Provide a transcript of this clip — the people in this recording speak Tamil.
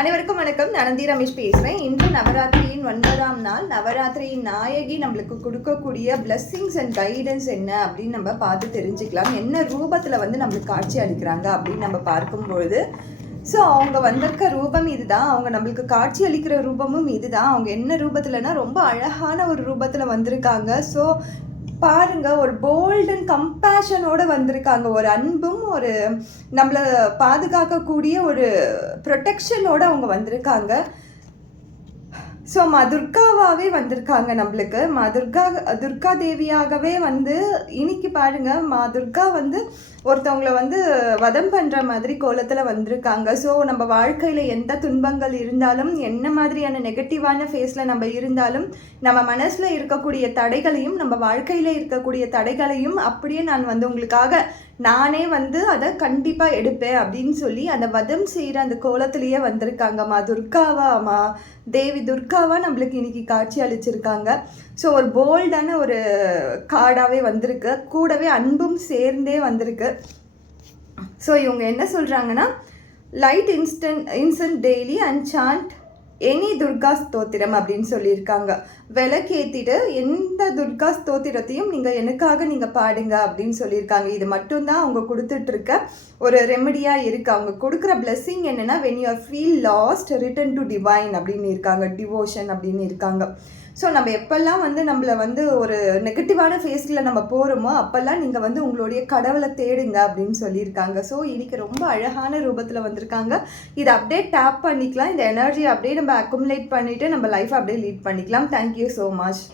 அனைவருக்கும் வணக்கம். நந்தி ரமேஷ் பேசுகிறேன். இன்று நவராத்திரியின் 9ஆம் நாள். நவராத்திரியின் நாயகி நம்மளுக்கு கொடுக்கக்கூடிய பிளஸ்ஸிங்ஸ் அண்ட் கைடன்ஸ் என்ன அப்படின்னு நம்ம பார்த்து தெரிஞ்சுக்கலாம். என்ன ரூபத்தில் நம்மளுக்கு காட்சி அளிக்கிறாங்க அப்படின்னு நம்ம பார்க்கும்பொழுது, ஸோ அவங்க வந்திருக்க ரூபம் இதுதான், அவங்க நம்மளுக்கு காட்சி அளிக்கிற ரூபமும் இதுதான். அவங்க என்ன ரூபத்தில்னா ரொம்ப அழகான ஒரு ரூபத்தில் வந்திருக்காங்க. ஸோ பாருங்க, ஒரு போல்ட் அண்ட் கம்பேஷனோட வந்திருக்காங்க. ஒரு அன்பும் ஒரு நம்மளை பாதுகாக்கக்கூடிய ஒரு ப்ரொடெக்ஷனோட அவங்க வந்திருக்காங்க. ஸோ துர்காவாகவே வந்திருக்காங்க. நம்மளுக்கு துர்கா தேவியாகவே இன்னைக்கு பாருங்க, துர்கா ஒருத்தவங்களை வதம் பண்ணுற மாதிரி கோலத்தில் வந்திருக்காங்க. ஸோ நம்ம வாழ்க்கையில் எந்த துன்பங்கள் இருந்தாலும், என்ன மாதிரியான நெகட்டிவான ஃபேஸில் நம்ம இருந்தாலும், நம்ம மனசில் இருக்கக்கூடிய தடைகளையும், நம்ம வாழ்க்கையில் இருக்கக்கூடிய தடைகளையும் அப்படியே நான் உங்களுக்காக நானே அதை கண்டிப்பாக எடுப்பேன் அப்படின்னு சொல்லி அந்த வதம் செய்கிற அந்த கோலத்திலேயே வந்திருக்காங்க. துர்காவா தேவி துர்காவா நம்மளுக்கு இன்னைக்கு காட்சி அளிச்சிருக்காங்க. ஸோ ஒரு போல்டான ஒரு கார்டாகவே வந்திருக்கு, கூடவே அன்பும் சேர்ந்தே வந்திருக்கு. ஸோ இவங்க என்ன சொல்கிறாங்கன்னா, light incense daily and chant any Durga ஸ்தோத்திரம் அப்படின்னு சொல்லியிருக்காங்க. விளக்கேற்றிட்டு எந்த துர்கா ஸ்தோத்திரத்தையும் எனக்காக பாடுங்க அப்படின்னு சொல்லியிருக்காங்க. இது மட்டும்தான் அவங்க கொடுத்துட்ருக்க ஒரு ரெமடியாக இருக்குது. அவங்க கொடுக்குற பிளெஸ்ஸிங் என்னென்னா, when you feel last return to divine அப்படின்னு இருக்காங்க, டிவோஷன் அப்படின்னு இருக்காங்க. ஸோ நம்ம எப்போல்லாம் நம்மளை ஒரு நெகட்டிவான ஃபேஸில் நம்ம போகிறோமோ அப்போல்லாம் நீங்கள் உங்களுடைய கடவுளை தேடுங்க அப்படின்னு சொல்லியிருக்காங்க. ஸோ இன்றைக்கி ரொம்ப அழகான ரூபத்தில் வந்திருக்காங்க. இதை அப்படியே டேப் பண்ணிக்கலாம். இந்த எனர்ஜி அப்படியே நம்ம அக்குமுலேட் பண்ணிவிட்டு நம்ம லைஃப் அப்படியே லீட் பண்ணிக்கலாம். Thank you so much.